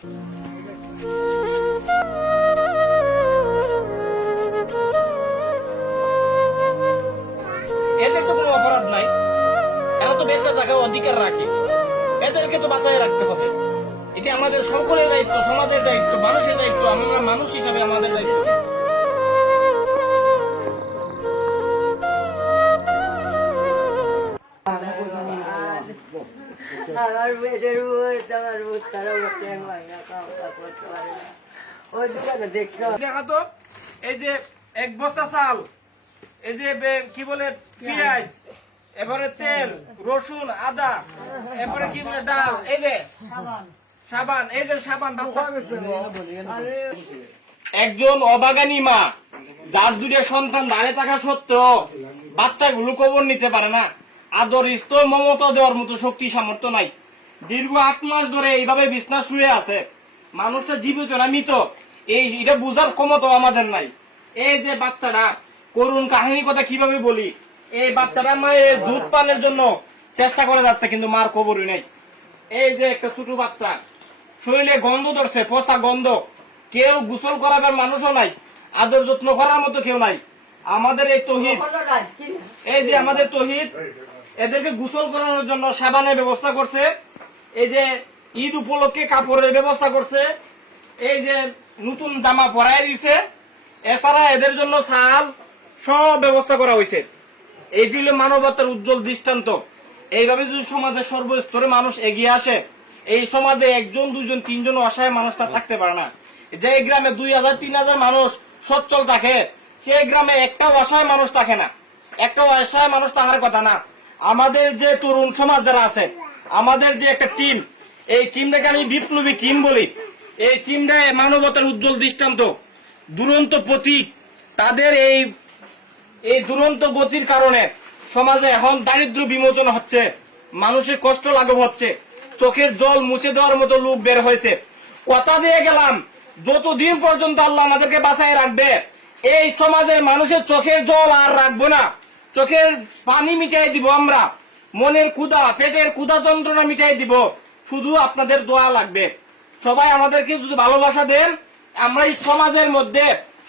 এদের তো কোনো অপরাধ নাই, এরা তো বেঁচে থাকার অধিকার রাখে, এদেরকে তো বাঁচায় রাখতে হবে। এটা আমাদের সকলের দায়িত্ব, সমাজের দায়িত্ব, মানুষের দায়িত্ব, আমরা মানুষ হিসাবে আমাদের দায়িত্ব। আমার পেটের বুঝ আমার বুঝ তারা ট্যাং ভাঙা কামটা করতে পারে না, ওই দোকানে দেখতে দেখা তো এই যে এক বস্তা চাল, এই যে কি বলে পেঁয়াজ, এবারে তেল, রসুন, আদা, এরপরে কি বলে ডাল, এই যে সাবান, এই যে সাবান। একজন অবাগানী মা যার দুটো সন্তান দাঁড়িয়ে থাকা সত্ত্বেও বাচ্চাগুলো খবর নিতে পারে না, আদর স্তর মমতা দেওয়ার মতো শক্তি সামর্থ্য নাই। দীর্ঘ 8 মাস ধরে এইভাবে বিছনা শুয়ে আছে, মানুষটা জীবিত না মৃত এটা বুঝার ক্ষমতা আমাদের নাই। এই যে বাচ্চাটা, করুণ কাহিনী কথা কিভাবে বলি, এই বাচ্চাটা মায়ের দুধ পানের জন্য চেষ্টা করে যাচ্ছে, কিন্তু মার খবরই নাই। এই যে একটা ছোট বাচ্চা, শরীরে গন্ধ ধরছে, পচা গন্ধ, কেউ গোসল করাবার মানুষও নাই, আদর যত্ন করার মতো কেউ নাই। আমাদের এই তৌহিদ, এই যে আমাদের তৌহিদ এদেরকে গোসল করানোর জন্য সাবানের ব্যবস্থা করছে, এই যে ঈদ উপলক্ষে কাপড়ের ব্যবস্থা করছে, এই যে নতুন জামা পরাই দিছে, এছাড়া এদের জন্য চাল সব ব্যবস্থা করা হয়েছে। এইটি হলো মানবতার উজ্জ্বল দৃষ্টান্ত। এইভাবে যদি সমাজের সর্বস্তরে মানুষ এগিয়ে আসে, এই সমাজে 1 জন 2 জন 3 জন অসহায় মানুষটা থাকতে পারে না। যে গ্রামে 2000 3000 মানুষ সচ্ছল থাকে, সেই গ্রামে একটা অসহায় মানুষ থাকে না, একটা অসহায় মানুষ থাকার কথা না। আমাদের যে তরুণ সমাজ যারা আছে, আমাদের যে একটা টিম, এই টিমটাকে আমি বিপ্লবী টিম বলি। এই টিমটা মানবতার উজ্জ্বল দৃষ্টান্ত, দুরন্ত প্রতীক। তাদের এই দুরন্ত গতির কারণে সমাজে এখন দারিদ্র্য বিমোচন হচ্ছে, মানুষের কষ্ট লাঘব হচ্ছে, চোখের জল মুছে দেওয়ার মতো লোক বের হয়েছে। কথা দিয়ে গেলাম, যতদিন পর্যন্ত আল্লাহ আমাদেরকে বাঁচায় রাখবে, এই সমাজের মানুষের চোখের জল আর রাখবো না, চোখের পানি মিটাই দিব আমরা, মনের ক্ষুধা, পেটের ক্ষুধা যন্ত্রণা মিটাই দিব। শুধু আপনাদের দোয়া লাগবে। সবাই আমাদেরকে যদি ভালোবাসা দেন, আমরা এই সমাজের মধ্যে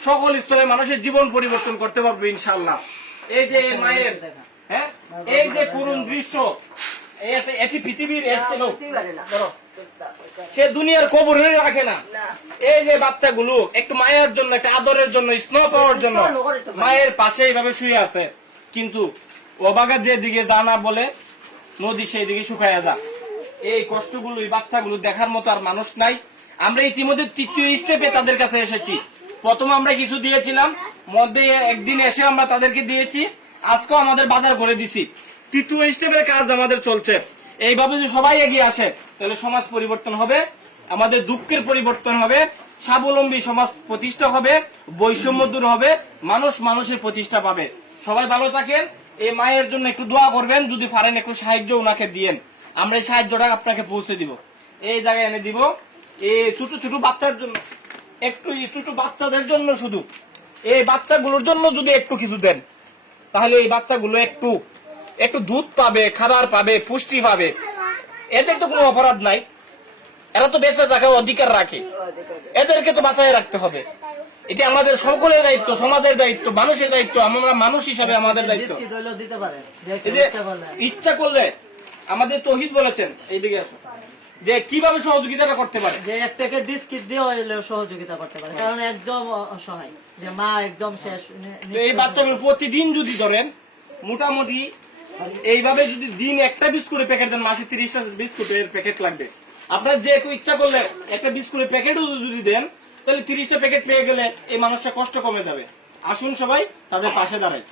সকল স্তরের মানুষের জীবন পরিবর্তন করতে পারবো ইনশাআল্লাহ। এই যে মায়ের, হ্যাঁ, এই যে করুণ দৃশ্য, এটি পৃথিবীর সে দুনিয়ার খবর রাখে না। এই যে বাচ্চাগুলো একটু মায়ের জন্য, একটা আদরের জন্য, স্নেহ পাওয়ার জন্য মায়ের পাশে এইভাবে শুয়ে আছে, কিন্তু অবাগা যেদিকে জানা বলে নদী সেই দিকে শুকাইয়া যা। এই কষ্টগুলো, এই বাচ্চাগুলো দেখার মতো আর মানুষ নাই। আমরা ইতিমধ্যে 3য় স্টেপে তাদের কাছে এসেছি। প্রথম আমরা কিছু দিয়েছিলাম, মধ্যে একদিন এসে আমরা তাদেরকে দিয়েছি, আজকেও আমাদের বাজার করে দিছি। 3য় স্টেপের কাজ আমাদের চলছে। এইভাবে যদি সবাই এগিয়ে আসে, তাহলে সমাজ পরিবর্তন হবে, আমাদের দুঃখের পরিবর্তন হবে, স্বাবলম্বী সমাজ প্রতিষ্ঠা হবে, বৈষম্য দূর হবে, মানুষ মানুষের প্রতিষ্ঠা পাবে। সবাই ভালো থাকেন। এই মায়ের জন্য একটু দোয়া করবেন, যদি পারেন একটু সাহায্য ওনাকে দিয়েন, আমরা এই সাহায্যটা আপনাকে পৌঁছে দিব, এই জায়গায় এনে দিব। এই ছোট ছোট বাচ্চার জন্য, একটু ছোট বাচ্চাদের জন্য, শুধু এই বাচ্চাগুলোর জন্য যদি একটু কিছু দেন, তাহলে এই বাচ্চাগুলো একটু দুধ পাবে, খাবার পাবে, পুষ্টি পাবে। এদের তো কোনো অপরাধ নাই, এরা তো বেঁচে থাকার অধিকার রাখে, এদেরকে তো বাঁচায় রাখতে হবে। এটা আমাদের সকলের দায়িত্ব, সমাজের দায়িত্ব, মানুষের দায়িত্ব, আমরা মানুষ হিসাবে আমাদের দায়িত্ব। ইচ্ছা করলে আমাদের তৌহিদ বলেছেন, এইদিকে আসো, যে কিভাবে সহযোগিতা করতে পারে, যে 1 প্যাকেট বিস্কিট দিয়ে সহযোগিতা করতে পারে, কারণ একদম অসহায়, যে মা একদম শেষ। এই বাচ্চাগুলো প্রতিদিন যদি ধরেন মোটামুটি এইভাবে যদি দিন একটা বিস্কুটের প্যাকেট দেন, মাসে 30টা বিস্কুটের প্যাকেট লাগবে। আপনার যে ইচ্ছা করলে একটা বিস্কুটের প্যাকেটও যদি দেন, তাহলে 30টা প্যাকেট পেয়ে গেলে এই মানুষটা কষ্ট কমে যাবে। আসুন সবাই তাদের পাশে দাঁড়াই।